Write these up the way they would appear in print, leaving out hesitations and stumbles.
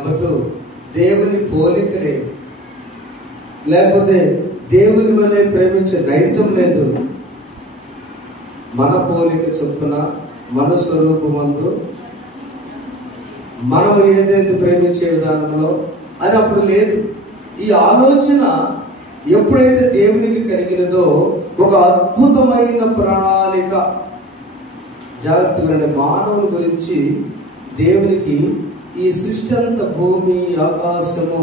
Number 2, దేవుని పోలిక లేదు, లేకపోతే దేవుని వలె ప్రేమించే నైజం లేదు. మన పోలిక చొప్పున మన స్వరూపమందు మనము ఏదైతే ప్రేమించే విధానంలో అని అప్పుడు లేదు. ఈ ఆలోచన ఎప్పుడైతే దేవునికి కలిగినదో ఒక అద్భుతమైన ప్రణాళిక, జాగ్రత్తగా మానవుని గురించి దేవునికి ఈ సృష్టి అంతా భూమి ఆకాశము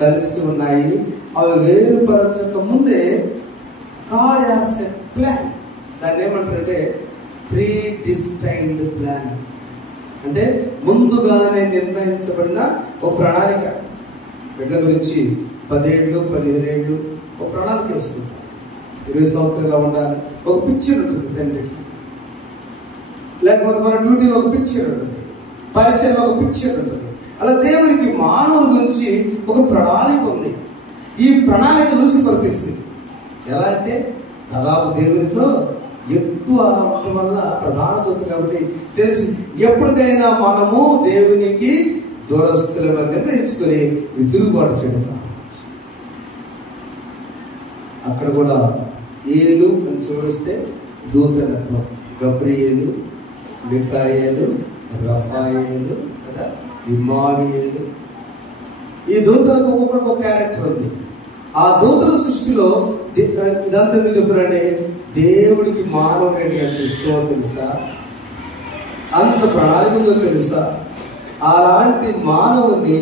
కలిసి ఉన్నాయి, అవి వేరుపరచక ముందే గాడ్ హ్యాస్ ఎ ప్లాన్. దాన్ని ఏమంటారంటే ప్రీ డిస్టైన్డ్ ప్లాన్, అంటే ముందుగానే నిర్ణయించబడిన ఒక ప్రణాళిక. బిడ్డల గురించి 10 ఏళ్ళు 15 ఏళ్ళు ఒక ప్రణాళిక వేసుకుంటారు. 20 సంవత్సరాలుగా ఉండాలి, ఒక పిక్చర్ ఉంటుంది తండ్రికి. లేకపోతే మన డ్యూటీలో ఒక పిక్చర్ ఉంటుంది, పరిచయంలో ఒక పిక్చర్ ఉంటుంది. అలా దేవునికి మానవుల గురించి ఒక ప్రణాళిక ఉంది. ఈ ప్రణాళిక లూసిఫర్ తెలిసింది. ఎలా అంటే దాదాపు దేవునితో ఎక్కువ వల్ల ప్రధాన దూత కాబట్టి తెలిసి ఎప్పటికైనా మనము దేవునికి దూరస్తులమని నిర్ణయించుకొని తిరుగుబాటు చేయడం ప్రారంభించాం. అక్కడ కూడా ఏలు అని చూస్తే దూతని అర్థం. గబ్రియేలు, మికాయేలు, రఫాయేలు కదా, ఇమ్మానుయేలు. ఈ దూతలకు ఒక్కొక్కరికి ఒక క్యారెక్టర్ ఉంది. ఆ దూతల సృష్టిలో ఇదంతా ఎందుకు చెప్తున్నారంటే దేవుడికి మానవుడు ఎంత ఇష్టమో తెలుసా, అంత ప్రణాళిక ఉందో తెలుసా. అలాంటి మానవుని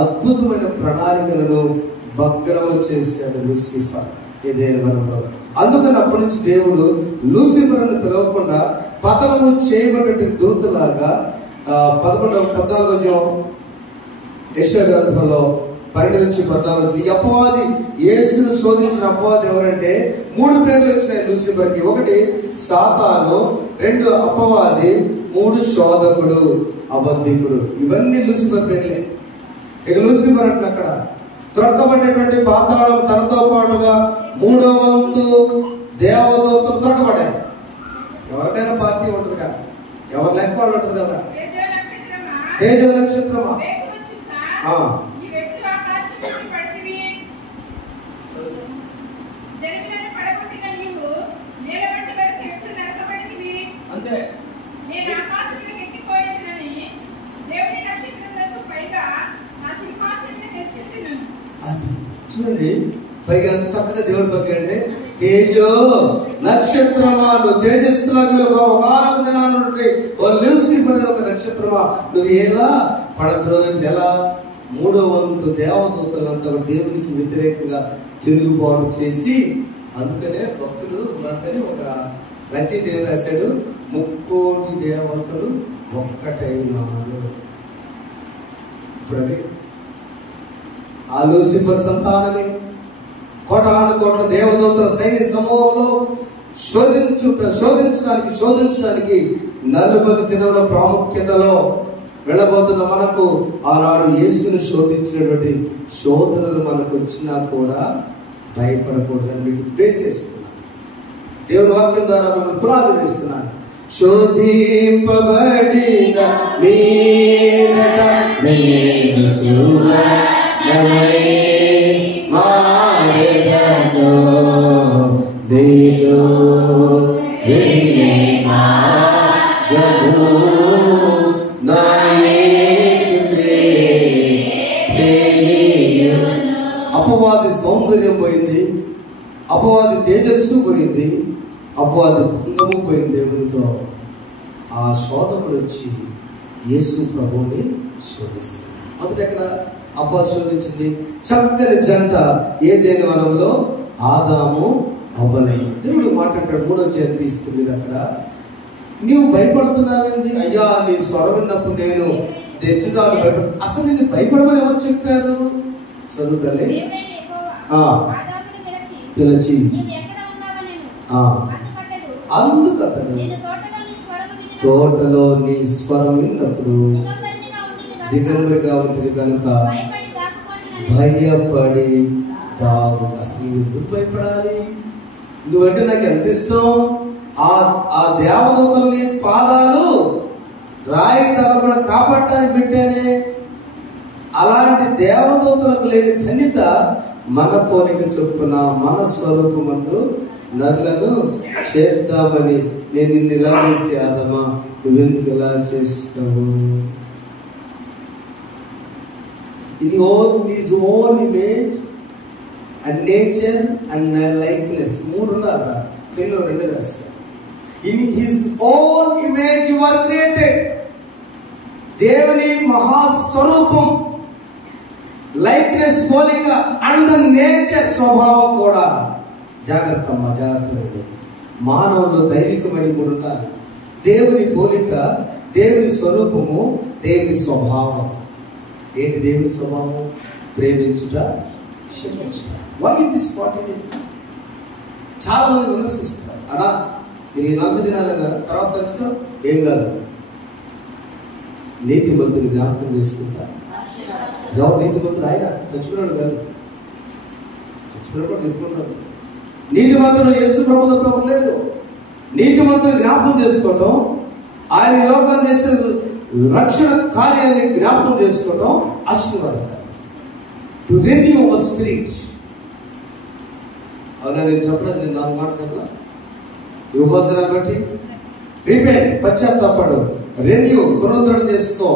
అద్భుతమైన ప్రణాళికలను భగ్నము చేశాడు లూసిఫర్ ఏదైనా వనంలో. అందుకని అప్పటి నుంచి దేవుడు లూసిఫర్ అని పిలవకుండా పతనము చేయబడిన దూతలాగా 14వ యెషయా గ్రంథంలో 12-14 ఈ అపవాది, యేసును శోధించిన అపవాది ఎవరంటే 3 పేర్లు వచ్చినాయి లూసిఫర్కి. 1 సాతాను, 2 అపవాది, 3 శోధకుడు, అబద్ధికుడు. ఇవన్నీ లూసిఫర్ పేర్లే. ఇక లూసిఫర్ అంటే అక్కడ త్రొక్కబడినటువంటి పాతాళం తనతో పాటుగా 3వ వంతు దేవదూతలు త్రొక్కబడ్డాయి. ఎవరికైనా పార్టీ ఉంటుంది కదా, ఎవరి లెక్క వాళ్ళు ఉంటుంది కదా. తేజ నక్షత్రమా, అంతే. అది చూడండి, పైగా చక్కగా దేవుడి పక్కన అంటే తేజో నక్షత్రమా, నువ్వు తేజస్సులాగా ఒకనొక దినాన్ని లూసిఫర్ ఒక నక్షత్రమా, నువ్వు ఎలా పడద్రోజు ఎలా 3వ వంతు దేవదూతలంతా దేవునికి వ్యతిరేకంగా తిరుగుబాటు చేసి. అందుకనే భక్తుడు అందుకని ఒక రచయిత ఏం రాశాడు, 3,000,000 దేవతలు ఒక్కటైనాడు. ఇప్పుడు అదే ఆ లూసిఫర్ సంతానమే కోటాను కోట్ల దేవదూతల సైన్య సమూహంలో శోధించడానికి 40 దినముల ప్రాముఖ్యతలో వెళ్ళబోతున్న మనకు ఆనాడు యేసును శోధించినటువంటి శోధనలు మనకు వచ్చినా కూడా భయపడకూడదని మీకు వేసేస్తున్నాను. దేవుని వాక్యం ద్వారా మిమ్మల్ని పునాది వేస్తున్నాను. శోధింపబడిన మీదట నేను సువర్ణమై మారెదను, దేడు వెళ్ళే మార్గము నా యేసుకే తెలియును. అపవాది సౌందర్యం పోయింది, అపవాది తేజస్సు పోయింది, అపవాది భంగము పోయింది దేవునితో. ఆ శోధకుడు వచ్చి యేసు ప్రభువుని శోధిస్తాడు. మొదట ఎక్కడ అపవాది శోధించింది? చక్కని జంట ఏదైనా వనంలో ఆదాము అవ్వలే. దేవుడు మాట్లాడాడు 3వ అధ్యాయం తీస్తుంది అక్కడ. నీవు భయపడుతున్నావేంది? అయ్యా నీ స్వరం విన్నప్పుడు నేను తెచ్చున్నాను భయపడ. అసలు నేను భయపడమని ఎవరు చెప్పారు? చదువుతలే పిలిచి అందుకతను తోటలో నీ స్వరం విన్నప్పుడు దిగంబరిగా ఉంటుంది కనుక భయపడి దాగు. అసలు నువ్వు ఎందుకు భయపడాలి? నువ్వంటే నాకు ఎంత ఇష్టం. ఆ దేవదూతలని పాదాలు రాయి తగలకుండా కాపాడటానికి పెట్టానే. అలా దేవదూతలకు లేని ధన్యత మన పోలిక చొప్పున మన స్వరూపమందు నరులను చేద్దామని. నేను నిన్ను ఇలా చేస్తే ఆదమా, నువ్వెందుకు ఇలా చేస్తావు? In his own image and nature and likeness. 3 ఉన్నారా? తెలుగులో 2 రాస్తారు. In his own image you are created. దేవుని మహాస్వరూపం, లైక్నెస్ పోలిక అండ్ నేచర్ స్వభావం కూడా. జాగ్రత్త అమ్మా, జాగ్రత్త. మానవులు దైవికమైన 3 ఉండాలి. దేవుని పోలిక, దేవుని స్వరూపము, దేవుని స్వభావం. ఏంటి దేవుని స్వభావం? ప్రేమించుట, క్షమించుట. Why this what it is? చాలా మంది విమర్శిస్తారు. అన్నా మీరు ఈ 40 దినాలైనా తర్వాత పరిస్థితి ఏం కాదు. నీతిమంతుని జ్ఞాపకం చేసుకుంటా. ఎవరు నీతిమంతుడు? ఆయన చచ్చిపోయినాడు కాదు, చచ్చిపోయినప్పుడు ఎత్తుకుంటారు. నీతిమంతుడు యేసు ప్రభుతో ప్రభు లేదు. నీతిమంతుని జ్ఞాపకం చేసుకోవటం, ఆయన లోకాన్ని చేసిన రక్షణ కార్యాన్ని జ్ఞాపకం చేసుకోవటం ఆశీర్వాదకరం. To renew our spirit. అవునా? నేను చెప్పలేదు, నేను 4 మాట చెప్పలా. ఈ ఉపవాసాన్ని బట్టి రిపెంట్, పశ్చాత్తాపడు, రెన్యూ, పునరుద్ధరణ చేసుకో,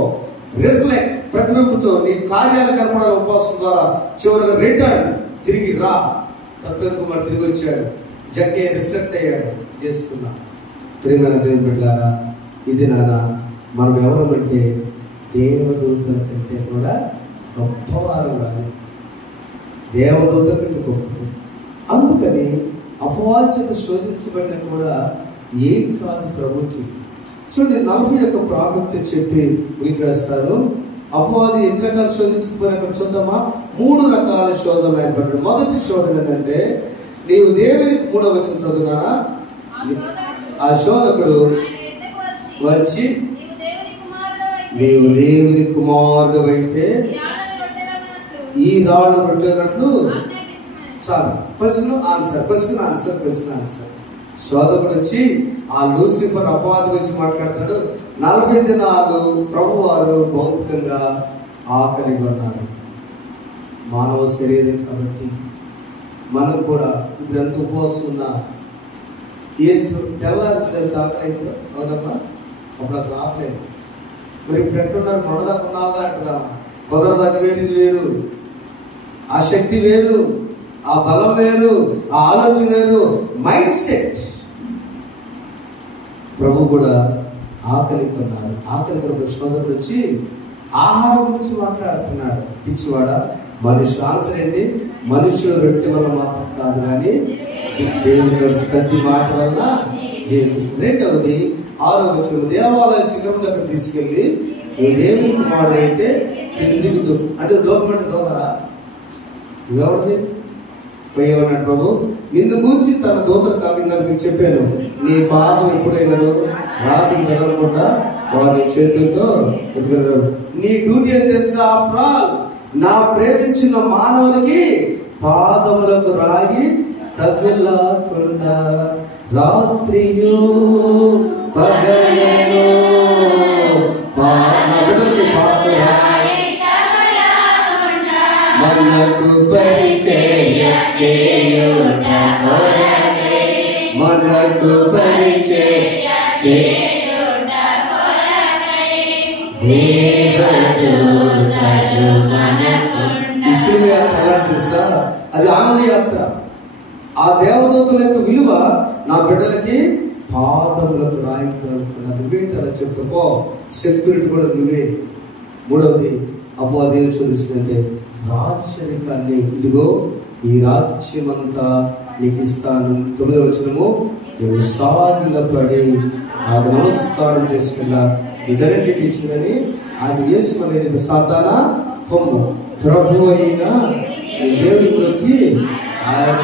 రిఫ్లెక్ట్, ప్రతిబింబుతో నీ కార్యాలు కనపడాలి. ఉపవాసం ద్వారా చివరిగా రిటర్న్, తిరిగి రా. తప్పేరు కుమార్ తిరిగి వచ్చాడు, జక్కే రిఫ్లెక్ట్ అయ్యాడు. చేస్తున్నా ప్రియమైన దేవుని బిడ్డలారా, ఇది నాన్న మనం ఎవరమంటే దేవదూతల కంటే కూడా గొప్పవారు రాదు. దేవదూతల కంటే గొప్ప. అందుకని అపవాంఛత శోధించబడిన కూడా ఏం కాదు ప్రభుకి. చూడండి, 40 యొక్క ప్రాముఖ్యత చెప్పి ముగివేస్తాను. అపవాది ఎన్ని రకాలు శోధించకపోయినా అక్కడ చూద్దామా? 3 రకాల శోధన ఆయన పడ్డాడు. మొదటి శోధన ఏంటంటే, నీవు దేవుని 3వ వచనం చదువునారా? ఆ శోధకుడు వచ్చి నీవు దేవుని కుమారుడు అయితే ఈ రాళ్ళు రొట్టెనట్లు. చాలు, క్వశ్చన్ ఆన్సర్. శోధకుడు వచ్చి ఆ లూసిఫర్ అపవాది గురించి మాట్లాడుతున్నాడు. 40 దినాలు ప్రభువారు భౌతికంగా ఆకలిగా ఉన్నారు. మానవ శరీరం కాబట్టి మనం కూడా ఇప్పుడు ఎంత ఉపవాసం ఉన్నా తెల్లారి ఎంత ఆకలి అయితే, అవునమ్మా? అప్పుడు అసలు ఆపలేదు. మరి ఇప్పుడు ఎట్లున్నారు? మొన్నదాకా ఉన్నావుగా అంటదా? కుదరదు. అది వేరు, ఇది వేరు. ఆ శక్తి వేరు, ఆ బలం వేరు, ఆ ఆలోచన వేరు, మైండ్ సెట్. ప్రభు కూడా ఆకలి కొన్నారు. ఆకలి కొన్న శోధకుడు వచ్చి ఆహారం గురించి మాట్లాడుతున్నాడు. పిచ్చివాడ, మనుషులు ఆన్సర్ ఏంటి? మనుషులు రొట్టె వల్ల మాత్రం కాదు కానీ దేవుని ప్రతి మాట వల్ల జీవితం. 2వది 6వ వచనం, దేవాలయ శిఖరం దగ్గర తీసుకెళ్ళి నువ్వు దేవుని కుమారుడు అయితే ఎందుకు అంటే దోపమంటే దోహరా ఎవరిది పోయేవన్నాడు ప్రభు. నిన్ను గురించి తన దూతలు కాకుండా మీకు చెప్పాను, నీ పాదం ఎప్పుడైనా రాత్రికి తగలకుండా వారి చేతులతో ఎత్తుకున్నారు. నీ డ్యూటీ అని తెలుసా? ఆఫ్టర్ ఆల్ నా ప్రేమించిన మానవునికి పాదములకు రాయి తగులకుండా రాత్రియో పగలనో నా బిడ్డలకి మనకు పరిచయ చేయుట కొరకే, మనకు పరిచయ చేయుట కొరకే దేవదూతలు మనకు. ఇస్రాయేలు యాత్ర ఎలా తెలుసా? అది ఆనంద యాత్ర. ఆ దేవదూతల యొక్క విలువ నా బిడ్డలకి పాదములకు రాయితో అనుకున్నా. నువ్వేంటి అలా చెప్తాపో? సెక్యూరిటీ కూడా నువ్వే. 3వది అపవాది ఏం చూపిస్తుందంటే, రాజ్యాన్ని ఇదిగో ఈ రాజ్యమంతా నీకు ఇస్తాను. 9వ వచనము, నువ్వు సాగిలపడి నాకు నమస్కారం చేసుకున్నా ఇద్దరింటికి ఇచ్చిందని ఆయన యేసు సాతానా పొమ్ము ప్రభు అయిన దేవుడికి ఆయన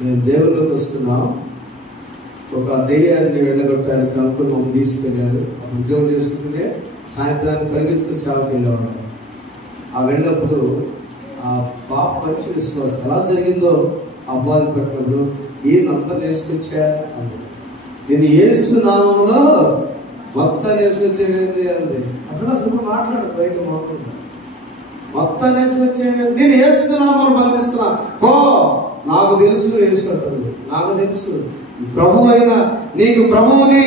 మేము దేవుళ్ళకి వస్తున్నాం. ఒక దెయ్యాన్ని వెళ్ళగొట్టడానికి అంకుల్ మమ్మల్ని తీసుకెళ్ళారు. అప్పుడు ఉద్యోగం చేసుకుంటుంటే సాయంత్రానికి పరిగెత్తు సేవకి వెళ్ళేవాడు. ఆ వెళ్ళినప్పుడు ఆ పాప మంచి విశ్వాసం ఎలా జరిగిందో అబ్బాయిలు పెట్టినప్పుడు ఈయనంతా నేర్చుకొచ్చా అంటే నేను యేసు నామంలో మొత్తం నేర్చుకొచ్చేది అంది. అక్కడ అసలు మాట్లాడు బయట మాట్లాడు. మొత్తాన్ని వేసుకొచ్చే నేను వేస్తున్నామని బంధిస్తున్నా పో, నాకు తెలుసు వేసుకుంటాడు, నాకు తెలుసు ప్రభు అయినా నీకు ప్రభువుని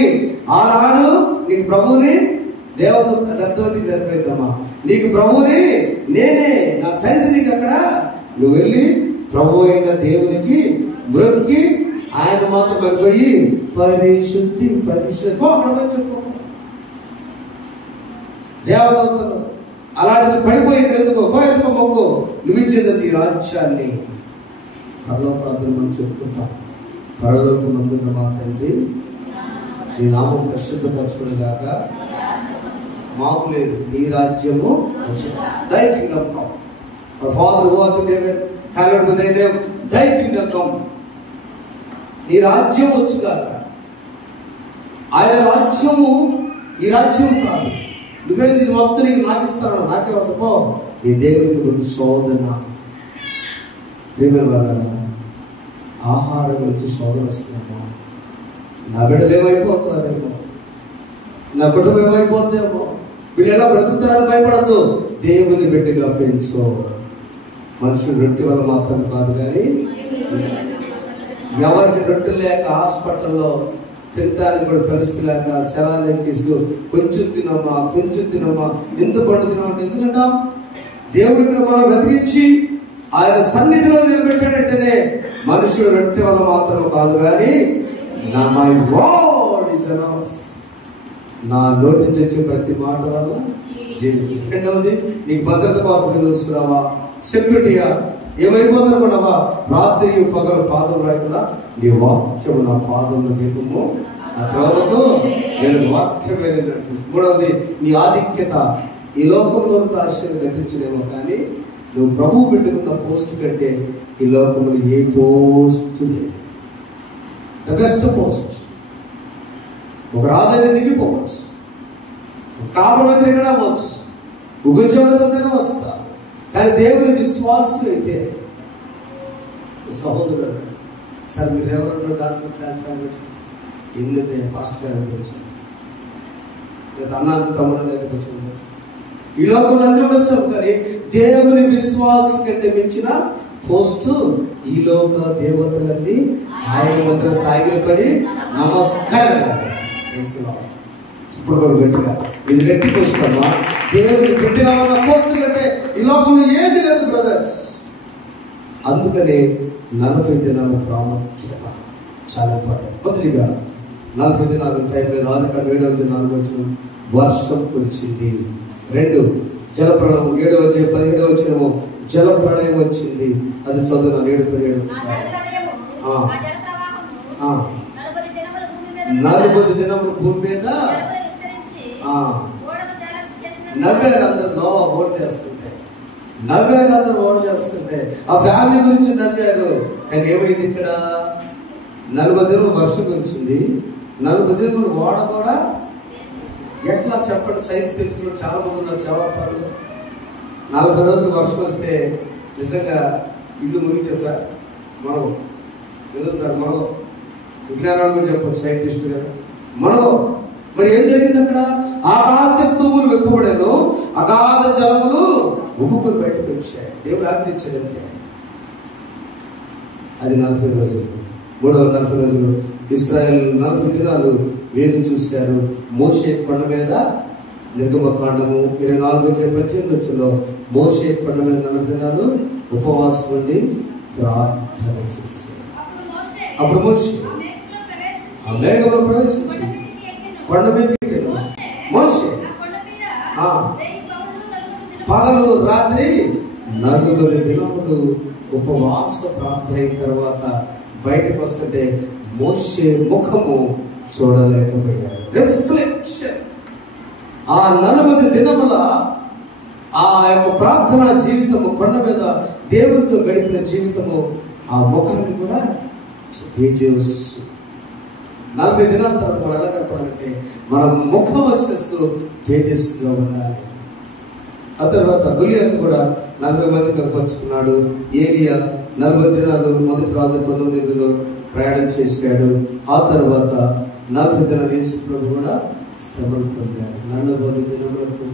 ఆనాడు నీకు ప్రభువుని దేవదూత దత్తవతికి దత్తమైద్దమ్మా, నీకు ప్రభువుని నేనే నా తండ్రికి అక్కడ నువ్వు వెళ్ళి ప్రభు అయిన దేవునికి మృక్కి ఆయన మాత్రం పడిపోయి పరిశుద్ధి అక్కడ పోయి చెప్పుకో. దేవదూతలు అలాంటిది పడిపోయి ఇక్కడ ఎందుకో కోయలుకో మొక్కు, నువ్వు ఇచ్చేది ఈ రాజ్యాన్ని. పరలోక ప్రార్థన మనం చెప్పుకుంటాం. పరలోక మందున్న మా తండ్రి నీ నామం పరిశుద్ధపరచుకుని గాక, మాకు లేదు నీ రాజ్యము వచ్చింది. Thy kingdom come. Our Father who art in heaven, hallowed be thy name. Thy kingdom come. నీ రాజ్యం వచ్చు కాక. ఆయన రాజ్యము ఈ రాజ్యం కాదు. నువ్వే దీని మొత్తం నీకు నాకు ఇస్తాను, నాకే వసపో ఈ దేవునికి ముందు శోధన. ప్రేమ వల్ల ఆహారం నుంచి శోధన వస్తున్నామో, నా బిడ్డలు ఏమైపోతారేమో, నా కుటుంబం ఏమైపోతుందేమో, వీళ్ళు ఎలా బ్రతుకుతారని భయపడద్దు. దేవుని బిడ్డగా పెంచో. మనుషులు రొట్టె వల్ల మాత్రం కాదు, కానీ ఎవరికి రొట్టె లేక హాస్పిటల్లో తినడానికి కూడా పరిస్థితి లేక శరాలు ఎక్కిస్తూ కొంచెం తినమ్మా ఎంత పండు తినమంటే ఎందుకంటాం? దేవుడి మీద మనం వెతికించి ఆయన సన్నిధిలో నిలబెట్టాడంటేనే మనుషులు రొట్టె వల్ల మాత్రం కాదు, కానీ నా మై వర్డ్ ఇస్ ఎనఫ్, నా నోటి నుంచి వచ్చే ప్రతి మాట వల్ల జీవితం. రెండవది, నీకు భద్రత కోసం తెలుస్తున్నావా? సెక్యూరిటీయా? ఏమైపోతున్నావా? రాత్రి పగలు పాదం రాకుండా నీ వాక్యము నా పాదంలో దీపము, నా త్రోవకు నేను వాక్యమే. మూడవది, నీ ఆధిక్యత. ఈ లోకంలో ఆశ్చర్యం గతించలేమో, కానీ నువ్వు ప్రభువు పెట్టుకున్న పోస్ట్ కంటే ఈ లోకంలో ఏ పోస్ట్ లేదు. The best post. ఒక రాజైనా దిగిపోవచ్చు, ఒక కాపురం ఇక్కడ అవ్వచ్చు, ఉద్యోగంతో వస్తా, కానీ దేవుని విశ్వాసం అయితే సహోదరుడు సార్ మీరు ఎవరన్నా దాంట్లో చాలా ఎన్ని పాస్ట్ గారు అనిపించారు, లేదా అన్నాను తమ్ముడు లేకపోతే ఈ లోకంలో అన్నీ ఉండొచ్చాం, కానీ దేవుని విశ్వాసం కంటే మించిన పోస్టు ఈ లోక దేవతలన్నీ ఆయన ముందర సాగిలపడి నమస్కారం. ఇప్పుడు కూడా గట్టిగా ఇది గట్టి పోస్ట్ అమ్మా. దేవుని గట్టిగా ఉన్న పోస్ట్ కంటే ఈ లోకంలో ఏది లేదు బ్రదర్స్. అందుకనే 40 దినాల ప్రాముఖ్యత చాలా ఇంపార్టెంట్. మొదటిగా 40 దినాలు టైం మీద 6:7 వర్షం కురిచింది. 2 జలప్రళయం 7:17 జలప్రళయం వచ్చింది. అది చదువు 7:17 ఒకసారి. 40 దినములు భూమి మీద నవ్వారు అందరు. నోవా ఓటు చేస్తుంటే నవ్వారు, అందరు ఓటు చేస్తుంటే ఆ ఫ్యామిలీ గురించి నవ్వారు. కానీ ఏమైంది? ఇక్కడ 40 దినములు వర్షం కురిచింది. 40 దినములు ఓడ కూడా ఎట్లా చెప్పండి? సైన్స్ తెలిసిన చాలా మంది ఉన్నారు జవాబాలు. 40 రోజులు వర్షం వస్తే నిజంగా ఇల్లు మునిగితే సార్ మనగో ఎందుకు సార్ మనగో విజ్ఞానాలు కూడా చెప్పండి, సైంటిస్టులు కదా మనగో. మరి ఏం జరిగింది అక్కడ? ఆకాశ తూములు వెప్పబడేను, అగాధ జలములు ఉబ్బుకుని బయటకు వచ్చాయి. దేవుడు ఆజ్ఞించాడు అంతే. అది 40 రోజులు. 340 రోజులు ఇశ్రాయేల్ 40 దినాలు వేగు చూశారు. మోషే కొండ మీద నిర్గమకాండము 24:18 మోషే కొండ మీద 40 దినాలు ఉపవాసం ఉండి ప్రార్థన చేశారు. అప్పుడు మోషే ఆ మేఘంలో ప్రవేశించి కొండ మీద మోషే పగలు రాత్రి 40 దినములు ఉపవాస ప్రార్థన అయిన తర్వాత బయటకు వస్తుంటే మోషే ముఖము చూడలేకపోయారు. రిఫ్లెక్షన్. ఆ 40 దినముల ఆ యొక్క ప్రార్థన జీవితము, కొండ మీద దేవుడితో గడిపిన జీవితము, ఆ ముఖాన్ని కూడా తేజస్సు. 40 దినాల తర్వాత మనం ఎలా కనపడాలంటే మన ముఖ వశస్సు తేజస్సుగా ఉండాలి. ఆ తర్వాత గొలియాతు కూడా 40 మంది కనపరుచుకున్నాడు. ఏలియా 40 దినాలు 1 రాజుల 19 ప్రయాణం చేశాడు. ఆ తర్వాత 40 దినాలు యేసు ప్రభు కూడా శ్రమలు పొందారు. 40 దినములకు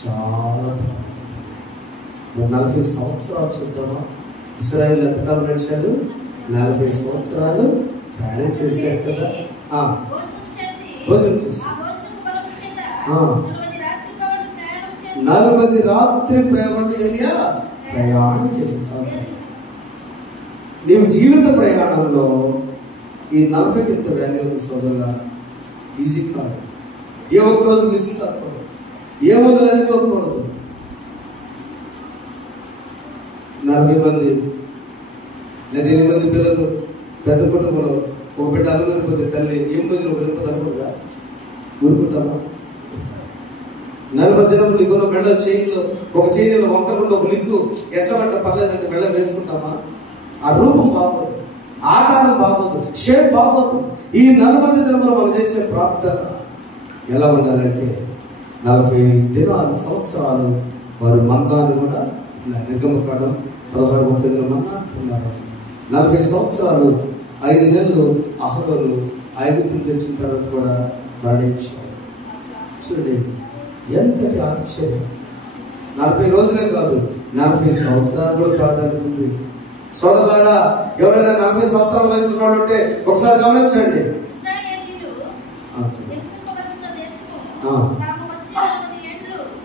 చాలా ప్రాముఖ్యత. 40 సంవత్సరాలు చూద్దామా? ఇశ్రాయేలు ఎంతకాలం నడిచారు? 40 సంవత్సరాలు ప్రయాణం చేశారు కదా. భోజనం చేసి 40 రాత్రి ఏలియా ప్రయాణం చేసి చాలు. నీవు జీవిత ప్రయాణంలో ఈ 40కి ఎంత వాల్యూ ఉంది సోదరులారా. ఈజీ కాదు. ఏ ఒక్కరోజు మిస్ కాకూడదు, ఏ మొదలు అనుకోకూడదు. 40 మంది లేదా 8 మంది పిల్లలు పెద్ద కుటుంబంలో ఒక బిడ్డ అన్నదనిపోతే తల్లి 8 మంది అనుకుంటా ఊరుకుంటామా? 40 దినములు నీకున్న మెడ చైన్లో ఒక చైన్లో వంకరకుండా ఒక లింకు ఎట్లా పర్లేదంటే మెడ వేసుకుంటామా? ఆ రూపం బాగోదు, ఆకారం బాగోదు, షేప్ బాగోదు. ఈ 40 దినములు మనం చేసే ప్రార్థన ఎలా ఉండాలంటే 40 సంవత్సరాలు వారు మన్నాను కూడా నిర్గమకాండం 16:30 మన్నా తిన్నారు. 40 సంవత్సరాలు 5 నెలలు అహరోను ఐగుప్తు నుంచి వచ్చిన తర్వాత కూడా మరణించారు. చూడండి ఎంతటి ఆశ్చర్యం. 40 రోజులే కాదు, 40 సంవత్సరాలు కూడా ప్రారంభించింది. సోదరులారా, ఎవరైనా 40 సంవత్సరాల వయసు ఉంటే ఒకసారి గమనించండి.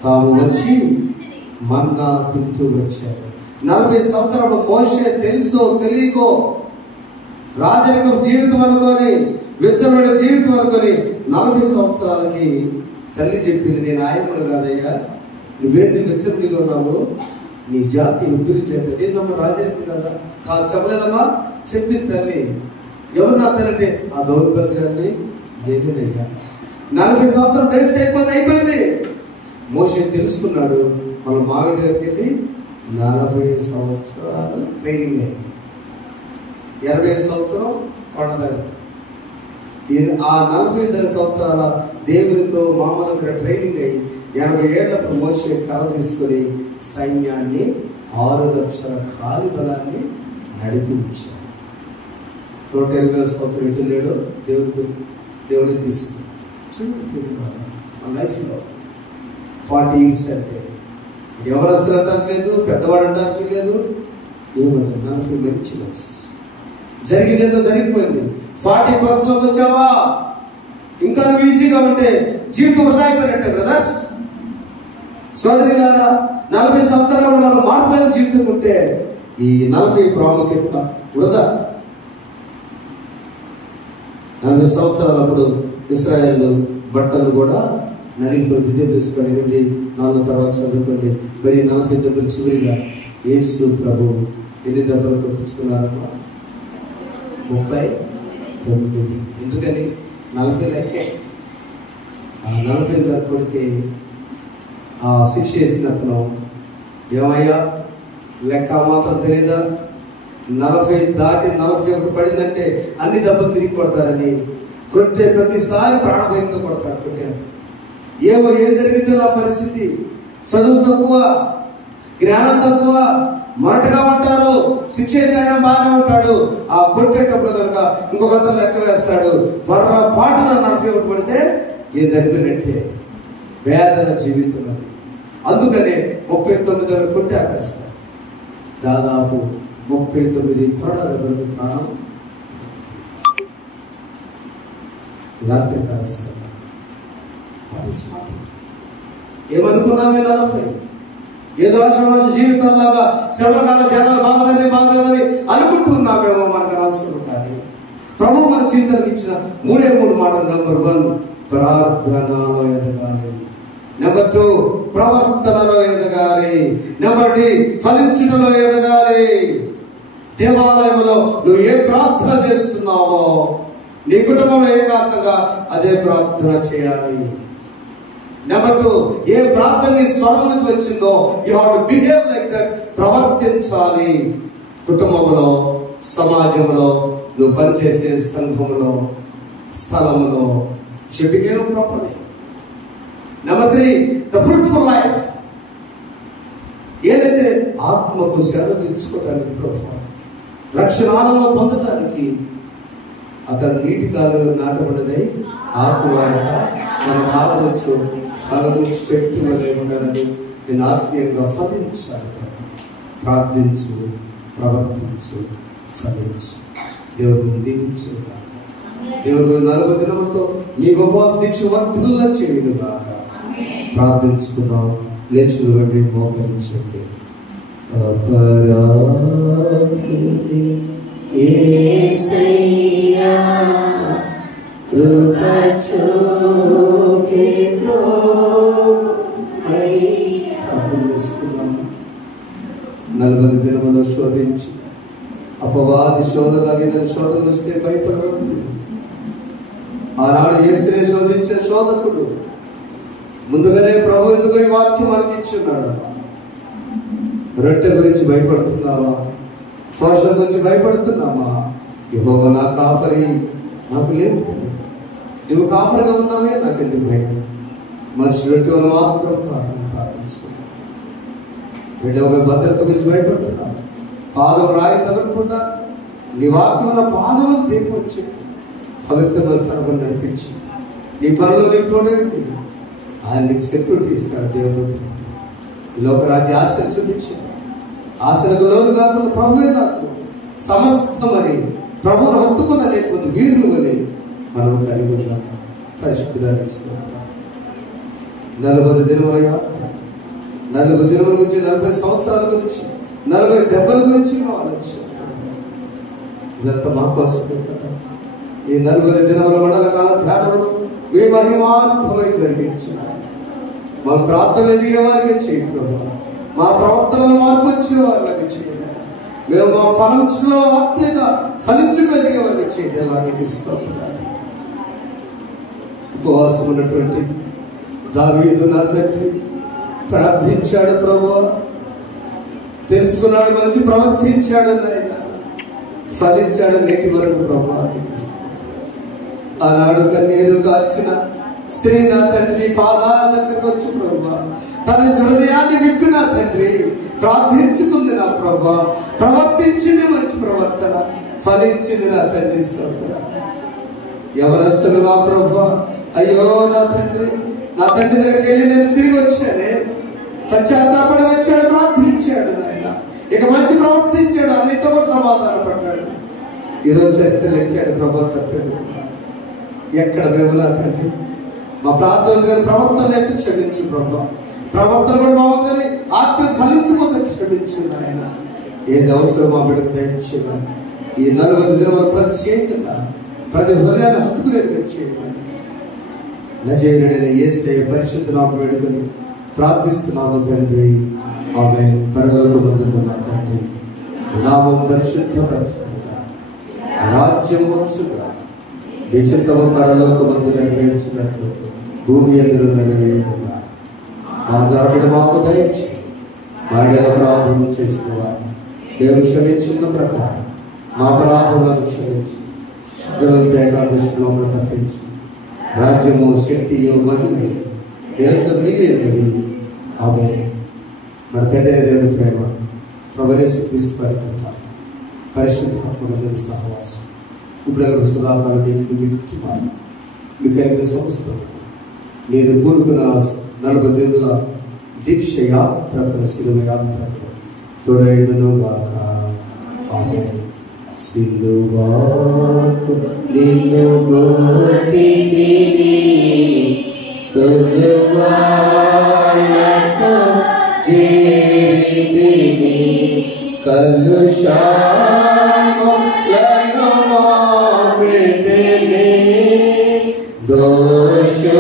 తాము వచ్చి మన్నా తింటూ వచ్చారు. 40 సంవత్సరాలు మోషే తెలుసో తెలియకో రాజరికం జీవితం అనుకొని, విచ్చలబడే జీవితం అనుకొని 40 సంవత్సరాలకి తల్లి చెప్పింది, నేను ఆయమ్మను కాదయ్యా, నువ్వేంటి విచ్చలబడిగా ఉన్నావు, నీ జాతి ఎప్పుడు చేస్తుంది, ఏందమ్మా రాజరికం కదా కాదు చెప్పలేదమ్మా చెప్పింది తల్లి. ఎవరు నా తల్లి అంటే ఆ దౌర్భాగ్యాన్ని నేనేనయ్యా. 40 సంవత్సరాలు వేస్ట్ అయిపోయింది. మోషే తెలుసుకున్నాడు. మన మావి దగ్గరికి వెళ్ళి 40 సంవత్సరాలు ట్రైనింగ్ అయ్యింది. 80 సంవత్సరం కొండ దగ్గర. ఆ 40 సంవత్సరాల దేవునితో మామ దగ్గర ట్రైనింగ్ అయ్యి 80 ఏళ్ళప్పుడు మోషే కర్ర తీసుకొని సైన్యాన్ని 6 లక్షల ఖాళీ బలాన్ని నడిపించాడు. 120 సంవత్సరం ఎటు లేడు దేవుడిని తీసుకున్నాడు. చూడండి మన లైఫ్లో 40 years అంటే ఎవరు అసలు అంటానికి లేదు, పెద్దవాడు అంటానికి లేదు. ఏమంటారు 40 మంచి వయసు. జరిగిందేదో జరిగిపోయింది. 40+లోకి వచ్చావా, ఇంకా నువ్వు ఈజీగా ఉంటే జీవితం వృధా అయిపోయినట్టే బ్రదర్స్. సోదరులారా, 40 సంవత్సరాలు మనం మార్పులేని జీవితం ఉంటే ఈ 40 ప్రాముఖ్యత వృధా. 40 సంవత్సరాలప్పుడు ఇశ్రాయేలు బట్టలు కూడా నలిగిపోయి దిద్దు తీసుకొని 4 తర్వాత చదువుకోండి. మరి 40 దెబ్బలు చివరిగా యేసు ప్రభు ఎన్ని దెబ్బలు కొట్టించుకున్నారమ్మా? 39. ఎందుకని? 40 లెక్కే. ఆ 40 గారు కొడితే ఆ శిక్ష వేసినప్పుడు ఏమయ్యా లెక్క మాత్రం తెలియదా? 40 దాటి 41 పడిందంటే అన్ని దెబ్బలు తిరిగి కొడతారని కొట్టే ప్రతిసారి ప్రాణభయంతో కొడతారు. కొట్టారు. ఏం జరిగిందో నా పరిస్థితి, చదువు తక్కువ, జ్ఞానం తక్కువ, మొరటగా ఉంటారు. శిక్ష అయినా బాగానే ఉంటాడు. ఆ కొట్టేటప్పుడు కనుక ఇంకొక అతను లెక్క వేస్తాడు. పొర్రపాటున 41 పడితే ఏం జరిగినట్టే. వేదన జీవితం అది. అందుకనే 39 దగ్గర కొట్టి ఆపేస్తాడు. దాదాపు 39 కొరడ దెబ్బలకి ప్రాణం రాత్రి కాలుస్తారు. ఏమనుకున్నామే 40 ఏదో ఆశామాష జీవితాల్లాగా శ్రమకాల జనాలు బాగాలని అనుకుంటున్నామేమో. మనకు అనవసరం. కానీ ప్రభు మన జీవితానికి ఇచ్చిన 3 మాటలు. నెంబర్ 1 ప్రార్థనలో ఎదగాలి. నెంబర్ 2 ప్రవర్తనలో ఎదగాలి. నెంబర్ 3 ఫలించుటలో ఎదగాలి. దేవాలయంలో నువ్వు ఏ ప్రార్థన చేస్తున్నావో నీ కుటుంబంలో ఏకాంతంగా అదే ప్రార్థన చేయాలి. నెంబర్ 2 ఏ ప్రార్థన నీ స్వరం నుంచి వచ్చిందో you have to behave like that. ప్రవర్తించాలి. కుటుంబంలో, సమాజంలో, నువ్వు పనిచేసే సంఘంలో, స్థలంలో behave properly. Number 3 the fruitful life. ఏదైతే ఆత్మకు సేవ తీసుకోవడానికి, రక్షణ ఆనందం పొందడానికి అక్కడ నీటి కాలువ నాటబడినై ఆకు వాడక మన కాలం వచ్చు ఫలం నుంచి చెట్టు వలె ఉండాలని నేను ఆత్మీయంగా ఫలించాలి. ప్రార్థించు, ప్రవర్తించు, ఫలించు. దేవుడు దీవించుగాక. దేవుడు 40 దినములతో మీ ఉపవాస దీక్ష వర్ధుల్లా చేయునుగాక. ప్రార్థించుకుందాం. లేచి నిలబడి మోకరించండి. అపరాధిని యేసయ్యా కృప చూపి ప్రభువై. ప్రార్థన చేసుకుందాము. 40 దినములు శోధించి అపవాది శోధనగిన శోధన వస్తే భయపడవద్దు. ఆనాడు యేసునే శోధించే శోధకుడు ముందుగానే ప్రభు ఎందుకు ఈ వాక్యం మనకి ఇచ్చున్నాడు. రొట్టె గురించి భయపడుతున్నావా? పోషణ గురించి భయపడుతున్నావా? యెహోవా నా కాపరి, నాకు లేదు కదా. నువ్వు కాపరిగా ఉన్నావే, నాకెందుకు భయం? మనిషి రొట్టె వల్ల మాత్రం ప్రార్థించుకున్నావు. రెండవ భద్రత గురించి భయపడుతున్నావా? పాదం రాయి తగలకుండా నీ వాక్యం నా పాదములు దీపం చెప్పి పవిత్రమైన స్థలం నడిపించి నీ పనులు నీ తోడేంటి. ఆయన నీకు సెక్యూరిటీ ఇస్తాడు. దేవుడు ఈ లోక రాజ్య ఆశలు చూపించాడు. ఆశలకు లోను కాకుండా ప్రభువే నాకు సమస్తమని ప్రభువును హత్తుకున్న లేకపోతే వీరులు వలె మనం కలిగి ఉన్నాం. పరిశుద్ధానికి స్తోత్రం. 40 దినముల యాత్ర, 40 దినముల గురించి, 40 సంవత్సరాల గురించి, 40 దెబ్బల గురించి ఆలోచన. ఇదంతా మా కోసమే కదా. ఈ 40 దినముల మండల కాల ధ్యానంలో మీ మహిమార్థమై జరిగించిన మా ప్రార్థనలు ఎదిగే వారికి చేయి ప్రభు. మా ప్రవర్తనలు మార్పు వచ్చే వారికి చేయాలి. మేము మా ఫలించలో ఆత్మీయంగా ఫలించుకు ఎదిగే వారికి చేయాలని ఇస్తున్నాను. ఉపవాసం ఉన్నటువంటి దావీదు నా తండ్రి ప్రార్థించాడు ప్రభు, తెలుసుకున్నాడు, మంచి ప్రవర్తించాడు, ఆయన ఫలించాడు నేటి వరకు ప్రభు. ఆనాడు కన్నీరు కార్చిన స్త్రీ నా తండ్రి పాదాల దగ్గరకు వచ్చి ప్రభు తన హృదయాన్ని విప్పి నా తండ్రి ప్రార్థించుకుంది నా ప్రభు. ప్రవర్తించింది మంచి ప్రవర్తన, ఫలించింది నా తండ్రి. స్తోత్రం. యవనస్తులు నా ప్రభు, అయ్యో నా తండ్రి దగ్గరికి వెళ్ళి నేను తిరిగి వచ్చానే, పశ్చాత్తాపడి వచ్చాడు, ప్రార్థించాడు నాయన, ఇక మంచి ప్రవర్తించాడు, అన్నితో కూడా సమాధాన పడ్డాడు. ఈరోజు చరిత్రలు ఎక్కాడు ప్రభు. తప్పాడు ఎక్కడ మేము నా తండ్రి మా ప్రార్థన గారి ప్రవర్తన లేక క్షమించు ప్రభు. ప్రవర్తన కూడా బాగుందని ఆత్మ ఫలించబోతే క్షమించు నాయన. ఏది అవసరం మా బిడ్డకు దయచేయమని, ఈ 40 దినముల ప్రత్యేకత ప్రతి హృదయాన్ని హత్తుకునేదిగా చేయమని నజరేయుడైన యేసయ్య పరిశుద్ధ నామమున వేడుకొని ప్రార్థిస్తున్నాము తండ్రి. ఆమేన్. పరలోకమందున్న మా తండ్రి, నామం పరిశుద్ధపరచుగా, రాజ్యం వచ్చుగా, నీ చిత్తము పరలోకమందు నెరవేర్చినట్లు భూమి యందు నెరవేరుగా. మా దాటుడు మాకు దయచేయి. మా ఎడల అపరాధం చేసిన వారిని దేవుడు క్షమించిన ప్రకారం మా అపరాధములను క్షమించి సకలంతో ఏకాదశిలో తప్పించి రాజ్యము, శక్తియు, మహిమయు నిరంతరం నీవేనవి. ఆమేన్. మన తండ్రి దేవుని ప్రేమ, ప్రభువైన యేసుక్రీస్తు వారి కృప, పరిశుద్ధాత్మక సహవాసం ఇప్పుడు సదాకాలం మీ కుటుంబాలు మీ కలిగిన సంస్థలు నేను పూనుకున్న 40 దినాల దీక్ష యాత్రకు, శిలువ యాత్రకు తోడైండును గాక. ఆమేన్. సిలువకు నిన్ను గొట్టితిని, తొలువాలతో చేరితిని, కలుషములను మోపితిని, దోషుడనిను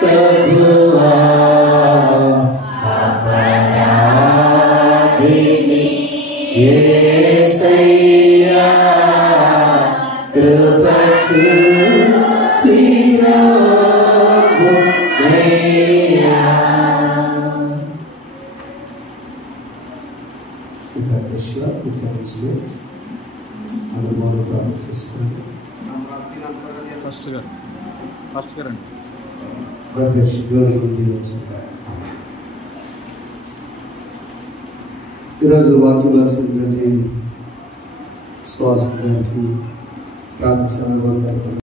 ప్రభువా, అపరాధిని యేసయ్యా కృప చూపి ప్రభువయ్యా. ఈరోజు వాక్యం రాసినటువంటి సువాసన గారికి ప్రార్థించిన